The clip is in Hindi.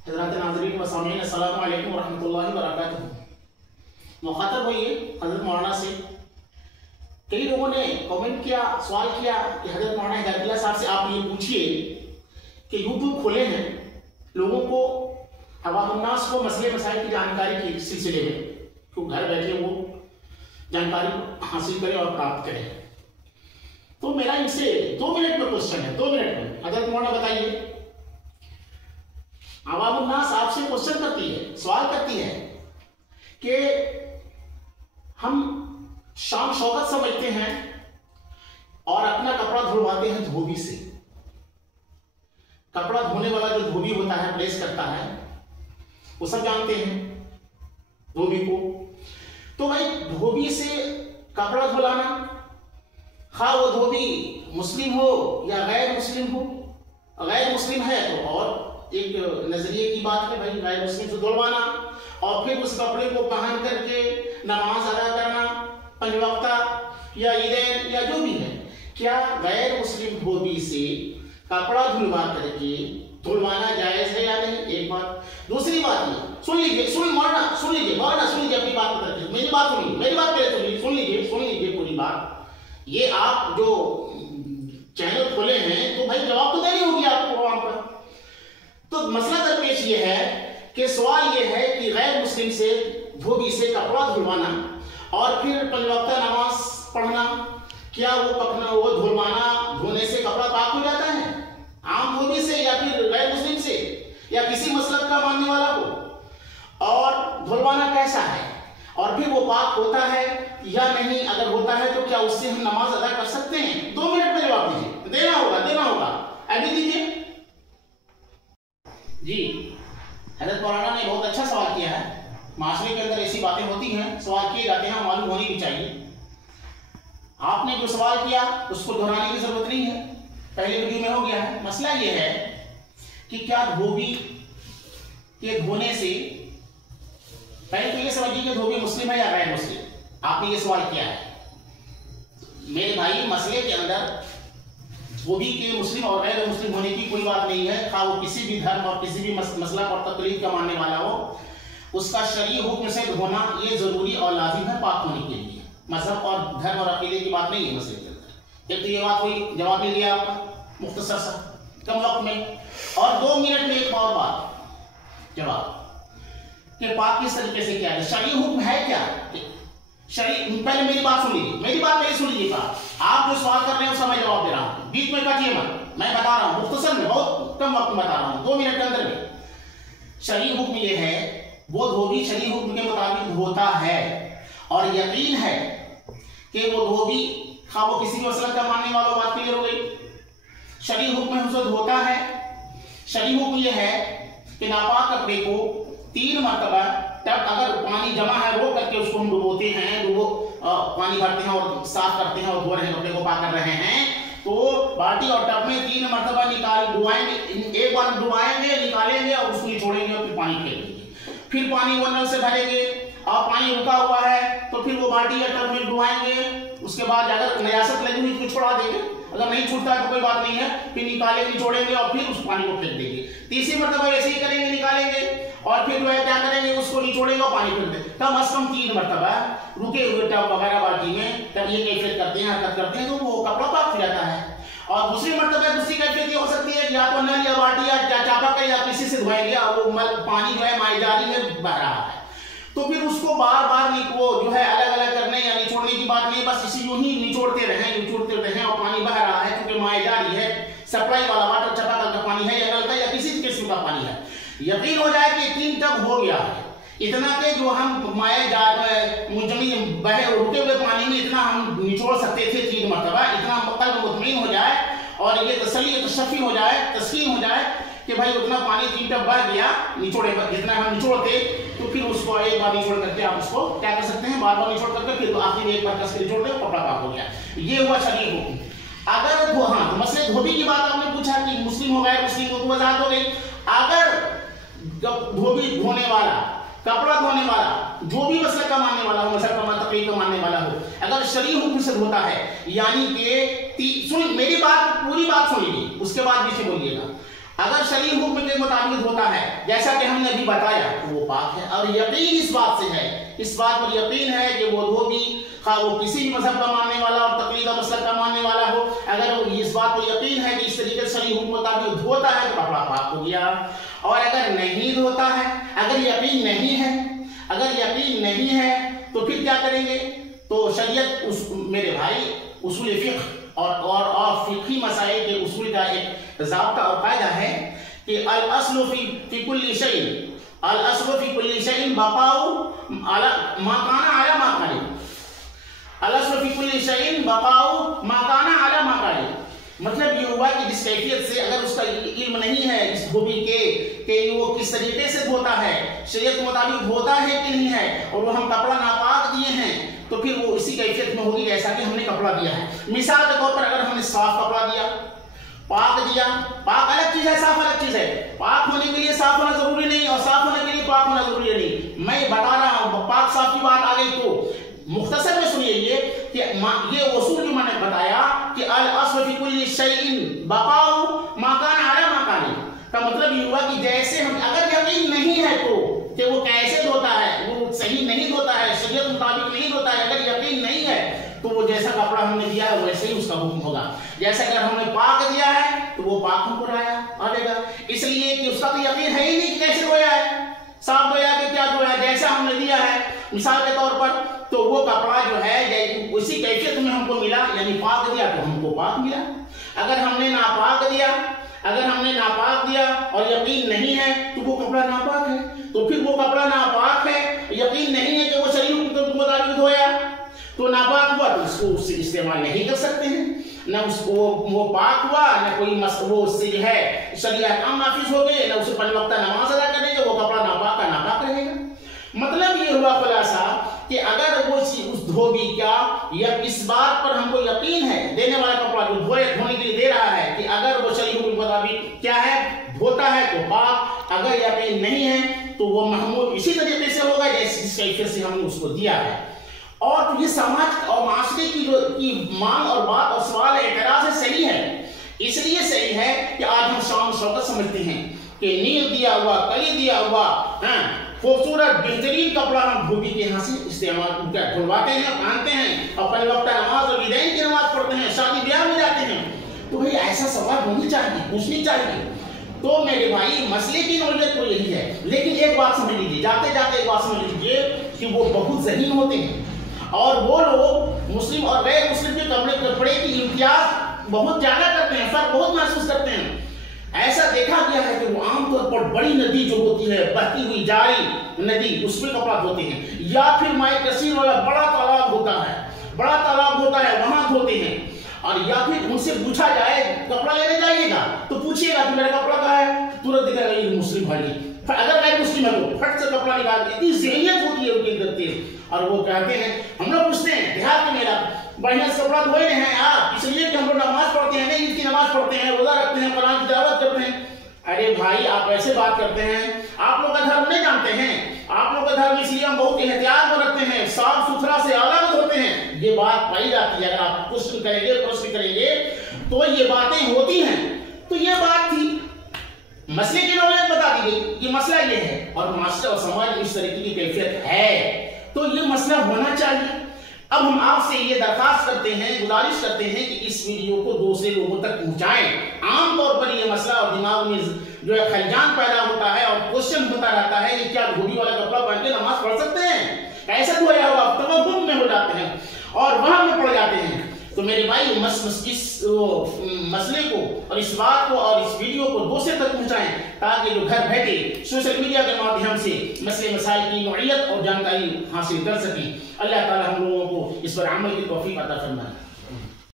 हज़रात नाज़रीन व सामीन अस्सलामु अलैकुम व रहमतुल्लाहि व बरकातुहू। मुखातब हुई हज़रत मौलाना से। कई लोगों ने कमेंट किया, सवाल किया कि हज़रत मौलाना हिदायतुल्लाह साहब से आप ये पूछिए कि यूट्यूब खोले हैं लोगों को, अवामुन्नास को मसले मसाइल की जानकारी के सिलसिले में, तो घर बैठे वो जानकारी हासिल करें और प्राप्त करें। तो मेरा इनसे 2 मिनट में क्वेश्चन है, 2 मिनट में हज़रत मौलाना बताइए, अवामुन्नास आपसे क्वेश्चन करती है, सवाल करती है कि हम शान शौकत समझते हैं और अपना कपड़ा धुलवाते हैं धोबी से। कपड़ा धोने वाला जो धोबी होता है, प्रेस करता है, वो सब जानते हैं धोबी को। तो भाई धोबी से कपड़ा धुलाना, खा वो धोबी मुस्लिम हो या गैर मुस्लिम हो, गैर मुस्लिम है तो और एक नजरिए की बात है भाई, गैर मुस्लिम से धुलवाना और फिर उस कपड़े को पहन करके नमाज अदा करना, 5 वक्ता या ईदैन या जो भी है, क्या गैर मुस्लिम धोबी से कपड़ा धुलवा करके धुलवाना जायज है या नहीं? एक बात। दूसरी बात ये सुन लीजिए, मौलाना सुन लीजिए अपनी बात बता दीजिए, मेरी बात सुनिए, मेरी बात पहले सुन लीजिए पूरी बात। ये आप जो चैनल खोले हैं तो भाई जवाब तो देनी होगी आपको आवाम का। तो मसला दरपेश ये है कि सवाल ये है कि गैर मुस्लिम से धोबी से कपड़ा धुलवाना और फिर 5 वक्ता नमाज पढ़ना, क्या वो धुलवाना धोने से कपड़ा पाक हो जाता है आम धोबी से या फिर गैर मुस्लिम से या किसी मसलब का मानने वाला हो, और धुलवाना कैसा है और फिर वो पाक होता है या नहीं? अगर होता है तो क्या उससे हम नमाज अदा कर सकते हैं? 2 मिनट में जवाब दीजिए, देना होगा अभी दीजिए जी। हज़रत मौलाना ने बहुत अच्छा सवाल किया है। माशरे के अंदर ऐसी बातें होती हैं, सवाल किए जाते हैं, मालूम होनी भी चाहिए। आपने जो सवाल किया उसको दोहराने की जरूरत नहीं है, पहले वीडियो में हो गया है। मसला यह है कि क्या धोबी के धोने से, पहले तो ये समझिए कि धोबी मुस्लिम है या गैर मुस्लिम, आपने ये सवाल किया है। मेरे भाई मसले के अंदर धोबी के मुस्लिम और गैर मुस्लिम होने की कोई बात नहीं है, खा वो किसी भी धर्म और किसी भी मसला और तकलीफ का मानने वाला हो, उसका शरीय हुक्म से धोना ये जरूरी और लाजिम है पाक होने के लिए। मजहब और धर्म और अकीदे की बात नहीं है मसले के अंदर। एक तो ये बात हुई, जवाब मिल गया आपका मुख्तसर सा कम वक्त में। और 2 मिनट में एक और बात जवाब कि पाक किस तरीके से किया है, शरीय हुक्म है क्या? पहले मेरी बात सुन लीजिए। आप जो सवाल कर रहे हैं उसका मैं जवाब दे रहा हूं, बीच में काटिए मत, मैं बता रहा हूं मुख्तसर में, बहुत कम वक्त में बता रहा हूं, 2 मिनट के अंदर में। शरीय हुक्म ये है, वो धोबी शरीय हुक्म के मुताबिक होता है और यकीन है कि वो धोबी खा वो किसी भी मसलक का मानने वालों, बात क्लियर हो गई। शरीय हुक्म में उसे धोता है। शरीय हुक्म ये है कि नापाक कपड़े को 3 मरतबा, तब अगर पानी जमा है रो करके उसको हम डुबोते हैं, पानी भरते हैं और साफ करते हैं और धो रहे हैं, कपड़े को पाक कर रहे हैं, तो बाल्टी और टब में 3 मरतबा डुबाएंगे, एक बार डुबाएंगे, निकालेंगे और उसको निचोड़ेंगे और फिर पानी फेंकेंगे। फिर पानी वो नल से भरेंगे और पानी रुका हुआ है तो फिर वो बाल्टी या टब में डुबाएंगे। उसके बाद अगर नजासत लगी हुई तो छोड़ा देंगे, अगर नहीं छूटता तो कोई बात नहीं है, फिर निकालेंगे, निचोड़ेंगे और फिर उस पानी को फेंक देंगे। तीसरी मरतबा ऐसे ही करेंगे, निकालेंगे और फिर वह क्या करेंगे, उसको निचोड़ेंगे और पानी फेंक देंगे। कम अज कम 3 मरतबा रुके हुए टब वगैरह बाल्टी में तब ये कैफियत करते हैं, हरकत करते हैं, तो वो कपड़ा पाक हो जाता है। और दूसरी मरतबा दूसरी कैफियत ये हो सकती है, या तो नल या बाल्टी या चापाकल या किसी से धोएंगे और वो पानी जो है माएजारी में बह रहा है, तो फिर उसको बार बार वो जो है अलग अलग करने या निचोड़ने की बात नहीं, बस इसी यूं ही निचोड़ते रहें और पानी बह रहा है क्योंकि माएजारी है, सप्लाई वाला वाटर चापाकल का पानी है या नल का या किसी किस्म का पानी है। यकीन हो जाए कि 3 टब हो गया है, इतना के जो हम मुजमी बहे रुके हुए पानी में इतना हम निचोड़ सकते थे 3 मरतबा, इतना कल्ब मुतमईन हो जाए और ये तसल्ली तशफ़ी हो जाए, तस्कीन हो जाए कि भाई उतना पानी 3 टब बह गया निचोड़े पर, जितना हम निचोड़ते, तो फिर उसको एक बार निचोड़ करके आप उसको क्या कर सकते हैं, बार बार निचोड़ करके फिर आखिर में एक बार कस के निचोड़ दे, कपड़ा पाक हो गया। ये हुआ शरीय हुक्म। अगर तो मसले धोबी की बात आपने पूछा कि मुस्लिम हो गए, मुस्लिम को वजाहत हो गई। अगर धोबी धोने वाला, कपड़ा धोने वाला, जो भी मसले का मानने वाला हो, मसले का तकलीफ का मानने वाला हो, अगर शरीय हुक्म से धोता है, यानी कि सुन मेरी बात, पूरी बात सुन लीजिए, उसके बाद पीछे बोलिएगा। अगर शरीय हुक्म के मुताबिक होता है, जैसा कि हमने अभी बताया वो पाक है। और यकीन इस बात से है, इस बात पर यकीन है कि वो धोबी खा वो किसी भी मजहब का मानने वाला और तकलीदा मसलक का मानने वाला हो, अगर वो इस बात पर यकीन है कि इस तरीके से शरीय हुक्म मुताबिक धोता है तो कपड़ा पाक हो गया। और अगर नहीं धोता है, अगर यकीन नहीं है, अगर यकीन नहीं है तो फिर क्या करेंगे? तो शरीयत मेरे भाई उसूल फिक्र और फिक्ही मसाइल के उसूल का एक ज़ाब्ता और कायदा है कि अल अस्लु फी कुल्ली शैइन, अल अस्लु फी कुल्ली शैइन बक़ाउ अला मा काना अला मा कान, अल अस्लु फी कुल्ली शैइन बक़ाउ मा काना अला मा कान। मतलब ये हुआ कि जिस कैफियत से अगर उसका इल्म नहीं है इस धोबी के वो किस तरीके से धोता है, शरीयत के मुताबिक धोता है कि नहीं है, और वो हम कपड़ा नापाक दिए हैं तो फिर वो इसी कैफियत में होगी जैसा कि हमने कपड़ा दिया है। मिसाल के तौर पर अगर हमने साफ कपड़ा दिया, पाक दिया, पाक अलग चीज है, साफ अलग चीज है। पाक होने के लिए साफ होना जरूरी नहीं और साफ होने के लिए पाक होना जरूरी नहीं। मैं बता रहा हूं पाक साफ की बात आ गई तो मुख्तसर में सुनिए ये उसूल जो मैंने बताया कि अल अस्ल फी कुल्ली शैइन बक़ाउ मा काना अला मा कान का मतलब ये हुआ कि जैसे हम अगर यकीन नहीं है तो कि वो कैसे धोता है, वो सही नहीं धोता है, शरीयत मुताबिक नहीं धोता है, अगर यकीन नहीं है तो वो जैसा कपड़ा हमने दिया है वैसे ही उसका हुक्म होगा। जैसे अगर हमने पाक दिया है तो वो पाक हमको आएगा, इसलिए कि उसका तो यकीन है ही नहीं कि कैसे धोया है, साफ धोया कि क्या धोया, जैसा हमने दिया है मिसाल के तौर पर, तो वो कपड़ा जो है उसी कैफियत में हमको मिला, यानी पाक दिया तो हमको पाक मिला। अगर हमने नापाक दिया, अगर हमने नापाक दिया और यकीन नहीं है तो वो कपड़ा नापाक है, तो फिर वो कपड़ा नापाक है, यकीन नहीं है कि वो शरीय के मुताबिक धोया तो नापाक हुआ तो उसको उससे इस्तेमाल नहीं कर सकते हैं, ना उसको वो पाक हुआ ना कोई वो उससे जो है शरीयत काम नाफिज हो गए, ना उसे 5 वक्त नमाज अदा करेंगे, वो कपड़ा नापाक का नापाक रहेगा। मतलब ये हुआ खुलासा कि अगर वो उस धोबी का या इस बात पर हमको यकीन है, देने वाला कपड़ा जो धोने के लिए दे रहा है कि अगर वो शरीय के मुताबिक क्या है धोता है तो पाक, अगर यकीन नहीं है तो वो महमूद इसी तरीके से होगा जैसे जिस कैफियत से हमने उसको दिया है। और तो ये समाज और माशरे की मांग और बात और सवाल एतराज है, सही है, इसलिए सही है कि आज हम शान शौकत समझते हैं कि नील दिया हुआ, कली दिया हुआ खूबसूरत बेहतरीन कपड़ा हम धोबी के यहाँ से इस्तेमाल धुलवाते हैं, पहनते हैं, अपने वक्त नमाज और ईदैन की नमाज पढ़ते हैं, शादी ब्याह में जाते हैं। तो भाई ऐसा सवाल होनी चाहिए, पूछनी चाहिए। तो मेरे भाई मसले की नौयत तो यही है, लेकिन एक बात समझ लीजिए, जाते जाते एक बात समझ लीजिए कि वो बहुत ज़हीन होते हैं और वो लोग मुस्लिम और गैर मुस्लिम के कपड़े की इम्तियाज बहुत ज्यादा करते हैं, फर्क बहुत महसूस करते हैं। ऐसा देखा गया है कि वो आमतौर पर बड़ी नदी जो होती है, बहती हुई जारी नदी, उसमें कपड़ा धोते हैं, या फिर माए कसीर वाला बड़ा तालाब होता है, बड़ा तालाब होता है वहां धोते हैं। और या फिर उनसे पूछा जाए कपड़ा लेने जाइएगा तो पूछिएगा कि मेरा कपड़ा कहाँ है, तुरंत दिखेगा ये मुस्लिम भाई, अगर गैर मुस्लिम है तो फट से कपड़ा निकाल, इतनी ज़हनियत होती है उनके अंदर। और वो कहते हैं, हम लोग पूछते हैं देहात में मेरा बढ़िया से कपड़ा धोए हैं आप, इसलिए कि हम लोग नमाज पढ़ते हैं, नहीं इसकी नमाज पढ़ते हैं, रोजा रखते हैं, कुरान की तिलावत करते हैं। अरे भाई आप ऐसे बात करते हैं, आप लोग का धर्म नहीं जानते हैं, आप लोग का धर्म इसलिए हम बहुत एहतियात बरतते हैं, साफ सुथरा से अलग होते हैं, ये बात पाई जाती है। अगर आप प्रश्न करेंगे तो ये बातें होती हैं। तो ये बात थी, मसले की नौयत बता दी गई, ये मसला ये है और मास्टर और समाज में इस तरीके की कैफियत है, तो ये मसला होना चाहिए। अब हम आपसे ये दरखास्त करते हैं, गुजारिश करते हैं कि इस वीडियो को दूसरे लोगों तक पहुंचाएं। आमतौर पर ये मसला और दिमाग में जो है खलजान पैदा होता है और क्वेश्चन होता रहता है कि क्या धोबी वाला कपड़ा पहन के नमाज पढ़ सकते हैं, ऐसा धोया हुआ तवज्जुह में हो जाते हैं और वहां में पड़ जाते हैं। तो मेरे भाई इस मसले को और इस बात को और इस वीडियो को दूसरे तक पहुंचाएं ताकि जो घर बैठे सोशल मीडिया के माध्यम से मसले मसाइल की नौइयत और जानकारी हासिल कर सकें। अल्लाह ताला हम लोगों को इस पर अमल की तौफीक अता फरमाए।